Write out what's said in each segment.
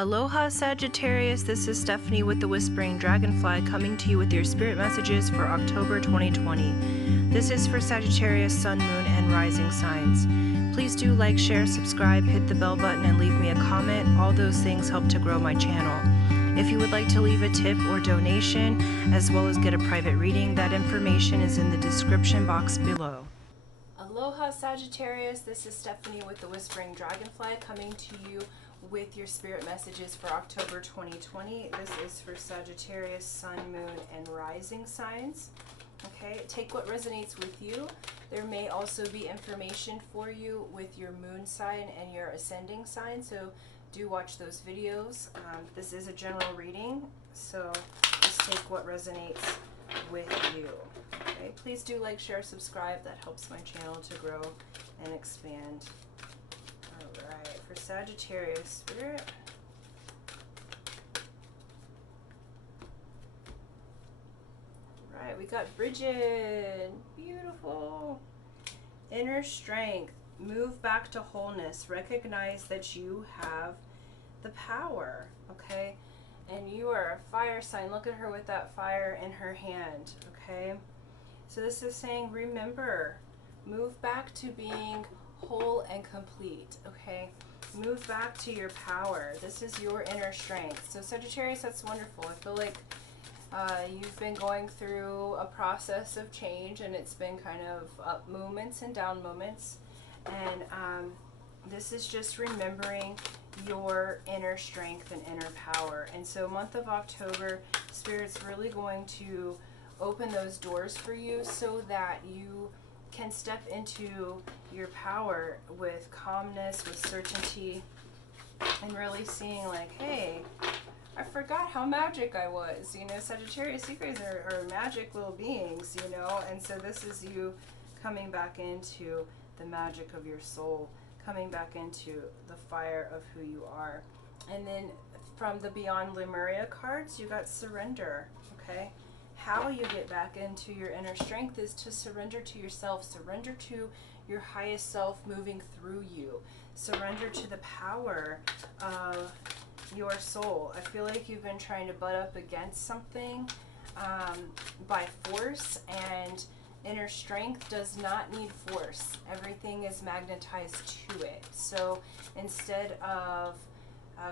Aloha Sagittarius, this is Stephanie with the Whispering Dragonfly coming to you with your spirit messages for October 2020. This is for Sagittarius, Sun, Moon, and Rising signs. Please do like, share, subscribe, hit the bell button, and leave me a comment. All those things help to grow my channel. If you would like to leave a tip or donation, as well as get a private reading, that information is in the description box below. Aloha Sagittarius, this is Stephanie with the Whispering Dragonfly coming to you with your spirit messages for October 2020. This is for Sagittarius, Sun, Moon, and Rising signs. Okay, take what resonates with you. There may also be information for you with your moon sign and your ascending sign, so do watch those videos. This is a general reading, so just take what resonates with you. Okay, please do like, share, subscribe. That helps my channel to grow and expand. Alright, for Sagittarius Spirit. Alright, we got Bridget. Beautiful. Inner strength. Move back to wholeness. Recognize that you have the power. Okay? And you are a fire sign. Look at her with that fire in her hand. Okay? So this is saying, remember, move back to being whole and complete. Okay? Move back to your power. This is your inner strength. So Sagittarius, that's wonderful. I feel like you've been going through a process of change, and it's been kind of up moments and down moments. And this is just remembering your inner strength and inner power. And so month of October, Spirit's really going to open those doors for you so that you can step into your power with calmness, with certainty, and really seeing like, hey, I forgot how magic I was. You know, Sagittarius, you guys are magic little beings, you know, and so this is you coming back into the magic of your soul, coming back into the fire of who you are. And then from the Beyond Lemuria cards, you got surrender, okay? How you get back into your inner strength is to surrender to yourself, surrender to your highest self moving through you, surrender to the power of your soul. I feel like you've been trying to butt up against something by force, and inner strength does not need force. Everything is magnetized to it. So instead of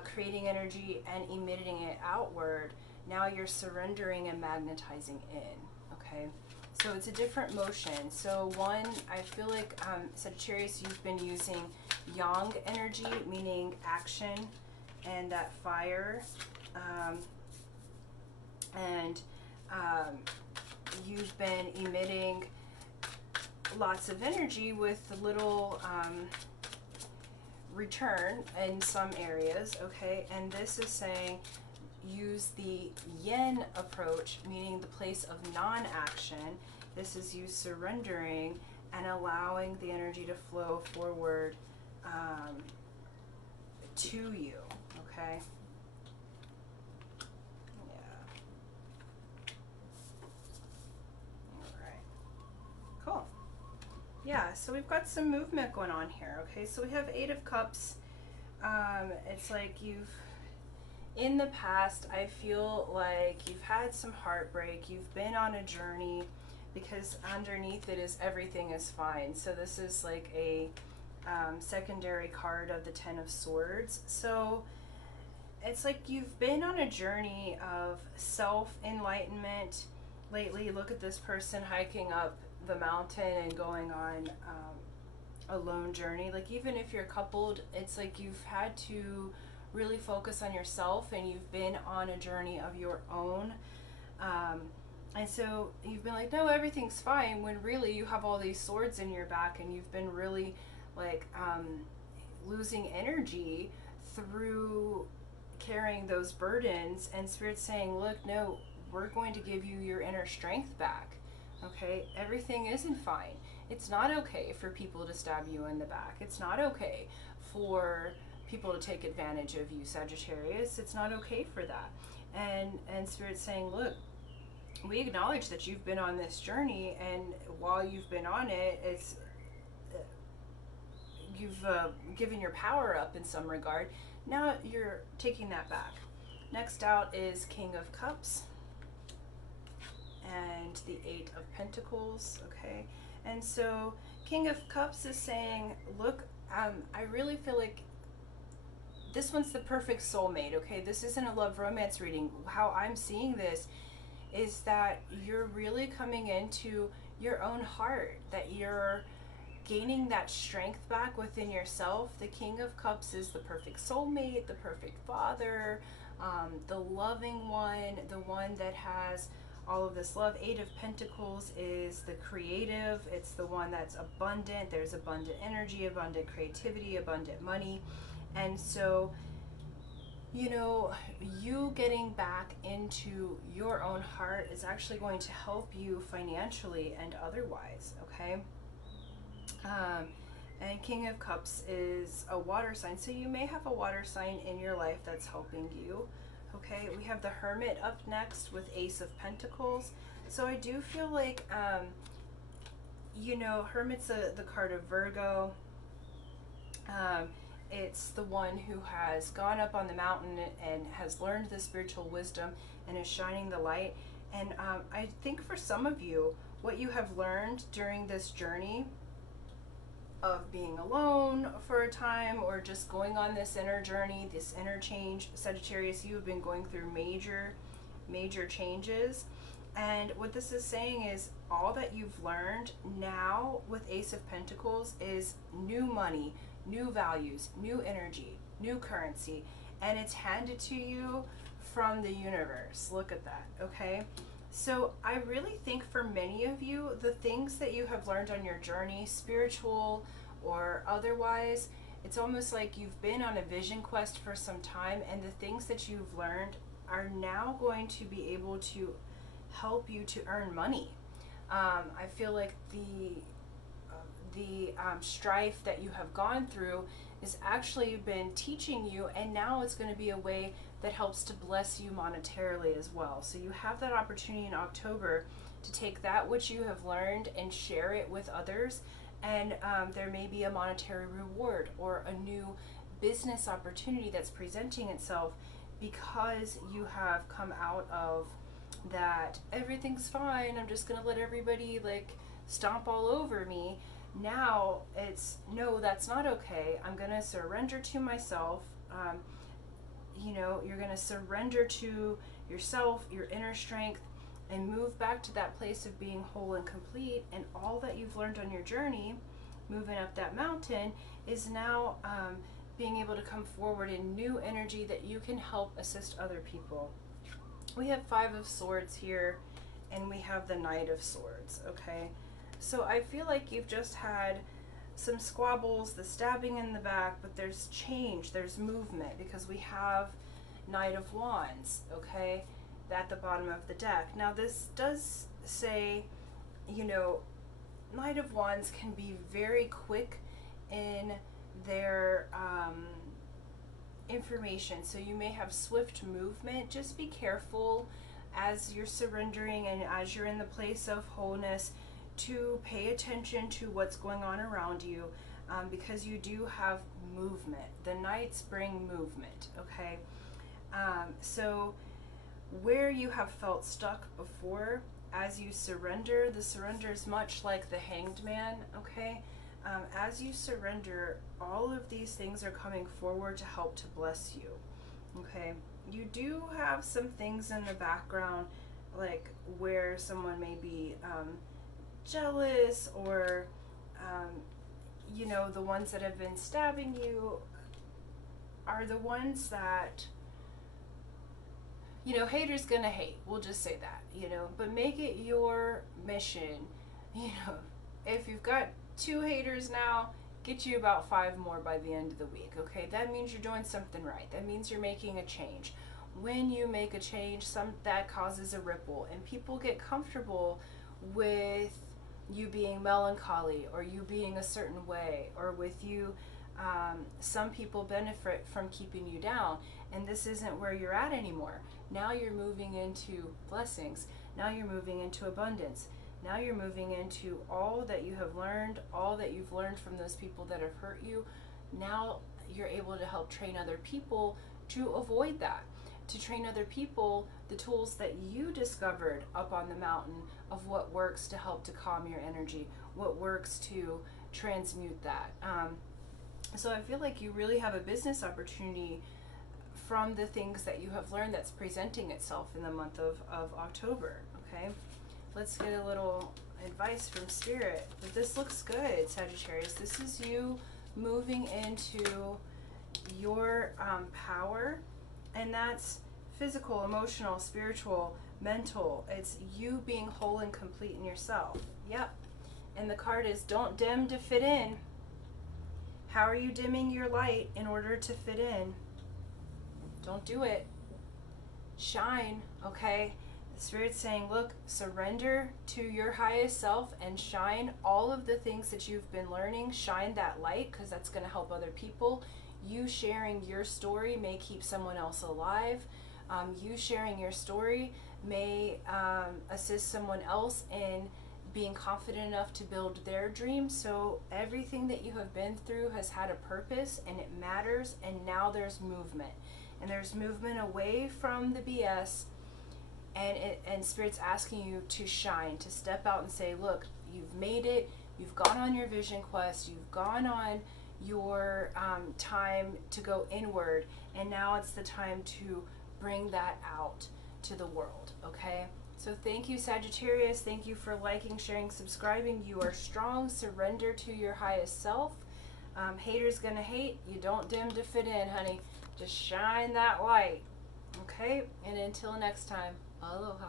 creating energy and emitting it outward, now you're surrendering and magnetizing in. Okay, so it's a different motion. So one, I feel like Sagittarius, you've been using yang energy, meaning action and that fire, and you've been emitting lots of energy with little return in some areas. Okay, and this is saying use the yin approach, meaning the place of non-action. This is you surrendering and allowing the energy to flow forward to you. Okay. Yeah. All right. Cool. Yeah, so we've got some movement going on here. Okay, so we have 8 of Cups. It's like in the past, I feel like you've had some heartbreak. You've been on a journey, because underneath it is everything is fine. So this is like a secondary card of the 10 of Swords. So it's like you've been on a journey of self-enlightenment lately. Look at this person hiking up the mountain and going on a lone journey. Like even if you're coupled, it's like you've had to really focus on yourself, and you've been on a journey of your own, and so you've been like, no, everything's fine, when really you have all these swords in your back, and you've been really like losing energy through carrying those burdens. And Spirit's saying, look, no, we're going to give you your inner strength back. Okay, everything isn't fine. It's not okay for people to stab you in the back. It's not okay for people to take advantage of you, Sagittarius. It's not okay for that. And Spirit's saying, look, we acknowledge that you've been on this journey, and while you've been on it, it's you've given your power up in some regard. now you're taking that back. Next out is King of Cups and the Eight of Pentacles, okay? And so King of Cups is saying, look, I really feel like this one's the perfect soulmate, okay? This isn't a love romance reading. How I'm seeing this is that you're really coming into your own heart, that you're gaining that strength back within yourself. The King of Cups is the perfect soulmate, the perfect father, the loving one, the one that has all of this love. Eight of Pentacles is the creative. It's the one that's abundant. There's abundant energy, abundant creativity, abundant money. And so, you know, you getting back into your own heart is actually going to help you financially and otherwise, okay? And King of Cups is a water sign. So you may have a water sign in your life that's helping you. Okay, we have the Hermit up next with Ace of Pentacles. So I do feel like, you know, Hermit's the card of Virgo. It's the one who has gone up on the mountain and has learned the spiritual wisdom and is shining the light. And I think for some of you, what you have learned during this journey of being alone for a time, or just going on this inner journey, this inner change, Sagittarius, you have been going through major changes. And what this is saying is all that you've learned now with Ace of Pentacles is new money, new values, new energy, new currency, and it's handed to you from the universe. Look at that, okay? So I really think for many of you, the things that you have learned on your journey, spiritual or otherwise, it's almost like you've been on a vision quest for some time, and the things that you've learned are now going to be able to help you to earn money. I feel like the strife that you have gone through has actually been teaching you, and now it's going to be a way that helps to bless you monetarily as well. So you have that opportunity in October to take that which you have learned and share it with others, and there may be a monetary reward or a new business opportunity that's presenting itself because you have come out of that everything's fine, I'm just going to let everybody like stomp all over me. Now it's, no, that's not okay. I'm going to surrender to myself. You know, you're going to surrender to yourself, your inner strength, and move back to that place of being whole and complete. And all that you've learned on your journey, moving up that mountain, is now being able to come forward in new energy that you can help assist other people. We have Five of Swords here, and we have the Knight of Swords, okay? So I feel like you've just had some squabbles, the stabbing in the back, but there's change, there's movement, because we have Knight of Wands, okay, at the bottom of the deck. Now this does say, you know, Knight of Wands can be very quick in their information, so you may have swift movement. Just be careful as you're surrendering and as you're in the place of wholeness to pay attention to what's going on around you, because you do have movement. The Knights bring movement, okay? So where you have felt stuck before, as you surrender, the surrender is much like the Hanged Man, okay? As you surrender, all of these things are coming forward to help to bless you, okay? You do have some things in the background, like where someone may be jealous, or you know, the ones that have been stabbing you are the ones that, you know, haters gonna hate, we'll just say that, you know, but make it your mission, you know, if you've got 2 haters now, get you about 5 more by the end of the week, okay? That means you're doing something right. That means you're making a change. When you make a change, that causes a ripple, and people get comfortable with you being melancholy, or you being a certain way, or with you, some people benefit from keeping you down, and this isn't where you're at anymore. Now you're moving into blessings. Now you're moving into abundance. Now you're moving into all that you have learned, all that you've learned from those people that have hurt you. Now you're able to help train other people to avoid that, to train other people the tools that you discovered up on the mountain of what works to help to calm your energy, what works to transmute that. So I feel like you really have a business opportunity from the things that you have learned that's presenting itself in the month of October, okay? Let's get a little advice from Spirit. But this looks good, Sagittarius. This is you moving into your power, and that's physical, emotional, spiritual, mental. It's you being whole and complete in yourself. Yep. And the card is don't dim to fit in. How are you dimming your light in order to fit in? Don't do it. Shine, okay? The Spirit's saying, look, surrender to your highest self and shine all of the things that you've been learning. Shine that light, because that's going to help other people. You sharing your story may keep someone else alive. You sharing your story may assist someone else in being confident enough to build their dream. So everything that you have been through has had a purpose, and it matters, and now there's movement. And there's movement away from the BS, and Spirit's asking you to shine, to step out and say, look, you've made it, you've gone on your vision quest, you've gone on your time to go inward, and now it's the time to bring that out to the world, okay? So thank you, Sagittarius. Thank you for liking, sharing, subscribing. You are strong. Surrender to your highest self. Haters gonna hate. You don't dim to fit in, honey. Just shine that light, okay? And until next time, aloha.